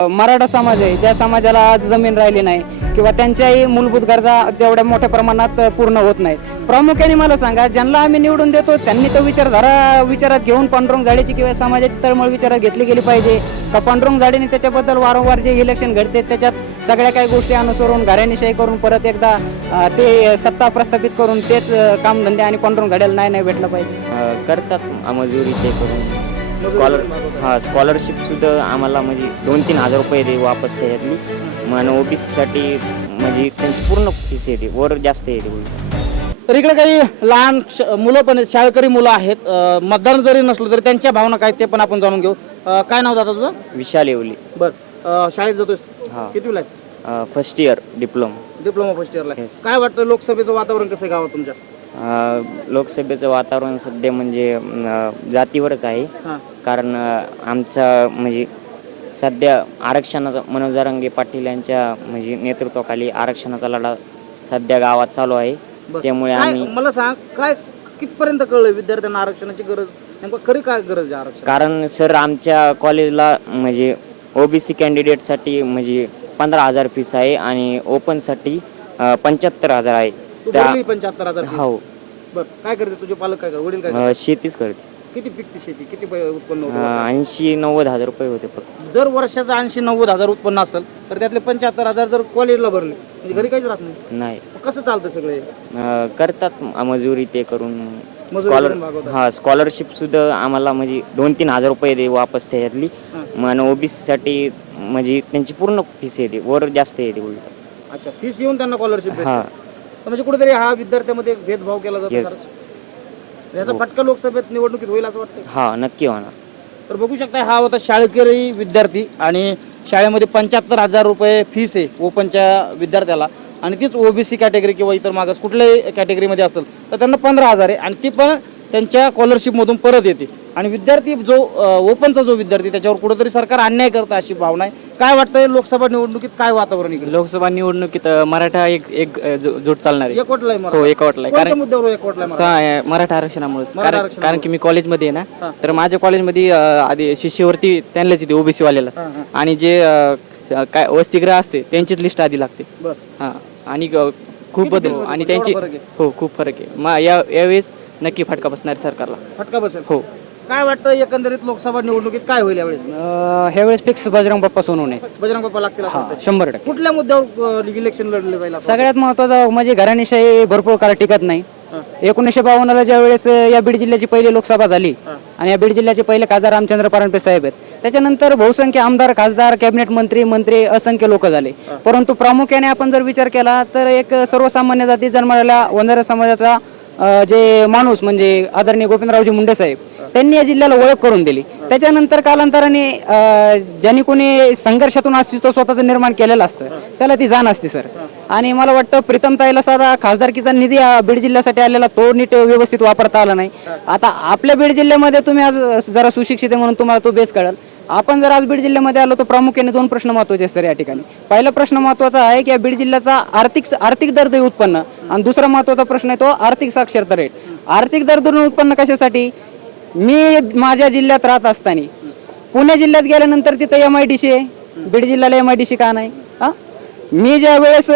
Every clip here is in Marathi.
मराठा समाज आहे ज्या समाजाला आज जमीन राहिली नाही किंवा त्यांच्याही मूलभूत गरजा तेवढ्या मोठ्या प्रमाणात पूर्ण होत नाही प्रामुख्याने मला सांगा ज्यांना आम्ही निवडून देतो त्यांनी तो विचारधारा विचारात घेऊन पांडुरंग झाडीची किंवा समाजाची तळमळ विचारात घेतली गेली पाहिजे. का पांडुरंग झाडेने त्याच्याबद्दल वारंवार जे इलेक्शन घडते त्याच्यात सगळ्या काही गोष्टी अनुसरून घराणीशाही करून परत एकदा ते सत्ता प्रस्थापित करून तेच कामधंदे आणि पांडुरंग घड्याला नाही नाही भेटलं पाहिजे. करतात मजुरी ते करून. स्कॉलर हा स्कॉलरशिप सुद्धा आम्हाला म्हणजे दोन तीन हजार रुपये दे वापस त्याच्यातली. मग ओबीसीसाठी म्हणजे त्यांची पूर्ण फीस येते वर जास्त येते तर इकडे काही लहान मुलं पण शाळकरी मुलं आहेत. अं, मतदान जरी नसलं तरी त्यांच्या भावना काय ते पण आपण जाणून घेऊ. अं, काय नाव दादा तुझं? विशाल येवली. बर. अं, शाळेत जातोय हा. किती first year diploma diploma first इयरला Yes. काय वाटतं लोकसभेचं वातावरण कसं आहे गावात तुमच्या? लोकसभेचं वातावरण सध्या म्हणजे जातीवरच आहे. कारण आमचा म्हणजे सध्या आरक्षणाचा मनोज जरांगे पाटील यांच्या म्हणजे नेतृत्वाखाली आरक्षणाचा लढा सध्या गावात चालू आहे. त्यामुळे आम्ही मला सांग काय कितपर्यंत कळलं विद्यार्थ्यांना आरक्षणाची गरज? नेमकं खरी काय गरज आहे आरक्षण कारण सर आमच्या कॉलेजला म्हणजे ओबीसी कॅन्डिडेटसाठी म्हणजे पंधरा हजार फीस आहे आणि ओपनसाठी पंच्याहत्तर हजार आहे. तू त्या भरली पंच्याहत्तर हजार फी. हो. बर काय करते? तुझे पालक काय करतात? वडील काय करतात? अ, शेतीच करते. किती पिकते शेती? किती पै- उत्पन्न होतं? ऐंशी नव्वद हजार रुपये होते फक्त. जर वर्षाचं ऐंशी नव्वद हजार उत्पन्न असेल तर त्यातले पंच्याहत्तर हजार जर कॉलेजला भरले म्हणजे घरी काहीच राहत नाही. नाही. मग कसं चालतं सगळे? अ, करतात मजुरी ते करून. स्कॉलर करून भागवतात. हा स्कॉलरशिप सुद्धा आम्हाला म्हणजे दोन तीन हजार रुपये दे वापस त्याच्यातली. हां. मग ओबीसीसाठी म्हणजे त्यांची पूर्ण फीस येते. वर जास्त येते उलट. अच्छा फीस येऊन त्यांना स्कॉलरशिप हा. म्हणजे कुठेतरी हा विद्यार्थ्यामध्ये भेदभाव केला जातो. याचा फटका लोकसभेत निवडणुकीत होईल असं वाटतं हा नक्की होणार. तर बघू शकता हा होता शाळकरी विद्यार्थी आणि शाळेमध्ये पंच्याहत्तर हजार रुपये फीस आहे ओपनच्या विद्यार्थ्याला. आणि तीच ओबीसी कॅटेगरी किंवा इतर मागास कुठल्याही कॅटेगरीमध्ये असेल तर त्यांना पंधरा हजार आहे. आणि ती पण त्यांच्या स्कॉलरशिपमधून परत येते. आणि विद्यार्थी जो ओपनचा जो विद्यार्थी त्याच्यावर कुठेतरी सरकार अन्याय करतं अशी भावना आहे. काय वाटतंय लोकसभा निवडणुकीत काय वातावरण इकडे? लोकसभा निवडणुकीत मराठा एक एक अ, जो- जोड चालणार आहे. एकवटलाय हो मराठा एकवटलाय. कोणत्या कारण मुद्द्यावर एकवटलाय मराठा? सा- मराठा आरक्षणामुळे. मराठा कारण आरक्षणामुळे. कारण की मी कॉलेजमध्ये आहे हा. ना तर माझ्या कॉलेजमध्ये अ, आधी शिष्यवृत्ती त्यांनाच येते ओबीसी वाल्याला हां हां. आणि जे अ, काय वसतिगृह असते त्यांचीच लिस्ट आधी लागते. बर. हां. आणि ग- खूप किती बदल. फरक आणि आहे? त्यांची फरक आहे? हो खूप फरक आहे. मग या यावेळेस नक्की फटका बसणार आहे सरकारला. फटका बसेल? हो. काय वाटतं एकंदरीत लोकसभा निवडणुकीत काय होईल यावेळेस? ह्यावेळेस फिक्स बजरंग बाप्पा सोनवणे बजरंग बाप्पा लागतील असं वाटतंय. शंभर टक्के. कुठल्या मुद्द्यावर इलेक्शन लढले पाहिजे सगळ्यात महत्वाचं म्हणजे घराणीशाही भरपूर काळ टिकत नाही. हां. एकोणीसशे बावन्नला ज्या वेळेस या बीड जिल्ह्याची पहिली लोकसभा झाली हां. आणि या बीड जिल्ह्याचे पहिले खासदार रामचंद्र पारणपे साहेब आहेत. त्याच्यानंतर बहुसंख्य आमदार खासदार कॅबिनेट मंत्री मंत्री असंख्य लोक झाले. परंतु प्रामुख्याने आपण जर विचार केला तर एक सर्वसामान्य जाती जन्मलेला वंजारा समाजाचा जे माणूस म्हणजे आदरणीय गोविंदरावजी मुंडे साहेब त्यांनी या जिल्ह्याला ओळख करून दिली. त्याच्यानंतर कालांतराने ज्यांनी कोणी संघर्षातून अस्तित्व स्वतःचं निर्माण केलेलं असतं त्याला ती जाण असते सर. आणि मला वाटतं प्रीतमताईला साधा खासदारकीचा निधी बीड जिल्ह्यासाठी आलेला तो नीट व्यवस्थित वापरता आला नाही. आता आपल्या बीड जिल्ह्यामध्ये तुम्ही आज जरा सुशिक्षित आहे म्हणून तुम्हाला तो बेस कळेल. आपण जर आज बीड जिल्ह्यामध्ये आलो तर प्रामुख्याने दोन प्रश्न महत्त्वाचे आहेत सर या ठिकाणी. पहिला प्रश्न महत्त्वाचा आहे की या बीड जिल्ह्याचा आर्थिक आर्थिक दर उत्पन्न. आणि दुसरा महत्त्वाचा प्रश्न आहे तो आर्थिक साक्षरता रेट आर्थिक दर उत्पन्न कशासाठी? मी माझ्या जिल्ह्यात राहत असताना. पुणे जिल्ह्यात गेल्यानंतर तिथं एम आय डी सी आहे. बीड जिल्ह्याला एम आय डी सी का नाही? हा? मी ज्या वेळेस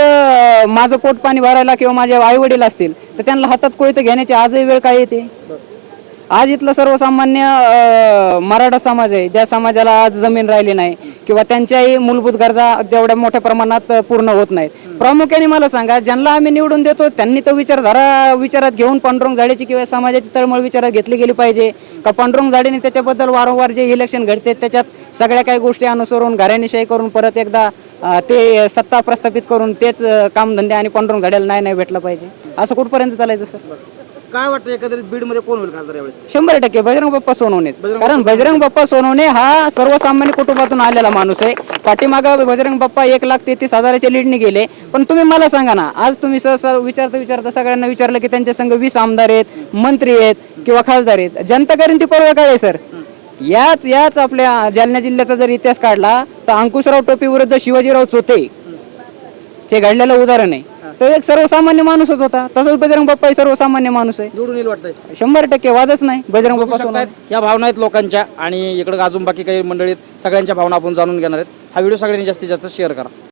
माझं पोट पाणी भरायला किंवा माझे आई वडील असतील तर त्यांना हातात कोयतं घेण्याची आजही वेळ काय येते? आज इथलं सर्वसामान्य मराठा समाज आहे ज्या समाजाला आज जमीन राहिली नाही किंवा त्यांच्याही मूलभूत गरजा तेवढ्या मोठ्या प्रमाणात पूर्ण होत नाहीत. प्रामुख्याने मला सांगा ज्यांना आम्ही निवडून देतो त्यांनी तो विचारधारा विचारात घेऊन पांडुरंग झाडीची किंवा समाजाची तळमळ विचारात घेतली गेली पाहिजे. का पांडुरंग झाडेने त्याच्याबद्दल वारंवार जे इलेक्शन घडते त्याच्यात सगळ्या काही गोष्टी अनुसरून घराणीशाही करून परत एकदा ते सत्ता प्रस्थापित करून तेच कामधंदे आणि पांडुरंग झाडेला नाही नाही भेटलं पाहिजे. असं कुठपर्यंत चालायचं सर? काय वाटतं एकंदरीत बीडमध्ये कोण होईल खासदार यावेळेस? शंभर टक्के बजरंग बाप्पा सोनवणेच कारण बजरंग बाप्पा सोनवणे हा सर्वसामान्य कुटुंबातून आलेला माणूस आहे. पाठीमागं बजरंग बाप्पा एक लाख तेहतीस हजाराच्या लीडने गेले पण तुम्ही मला सांगा ना आज तुम्ही सहसा विचारता विचारता सगळ्यांना विचारलं की त्यांच्या संघ वीस आमदार आहेत मंत्री आहेत किंवा खासदार आहेत. जनता करीन ती परवा काय आहे सर? याच याच आपल्या जालना जिल्ह्याचा जर इतिहास काढला तर अंकुशराव टोपी विरुद्ध शिवाजीराव चोते हे घडलेलं उदाहरण आहे. तो एक सर्वसामान्य माणूसच होता. तसंच बजरंग बाप्पा हे सर्वसामान्य माणूस आहे. निवडून येईल वाटतंय. शंभर टक्के वादच नाही. बजरंग बघू बाप्पा शकतायत, सोनवणे. या भावना आहेत लोकांच्या आणि इकडे अजून बाकी काही मंडळीत सगळ्यांच्या भावना आपण जाणून घेणार आहेत. हा व्हिडिओ सगळ्यांनी जास्तीत जास्त शेअर करा.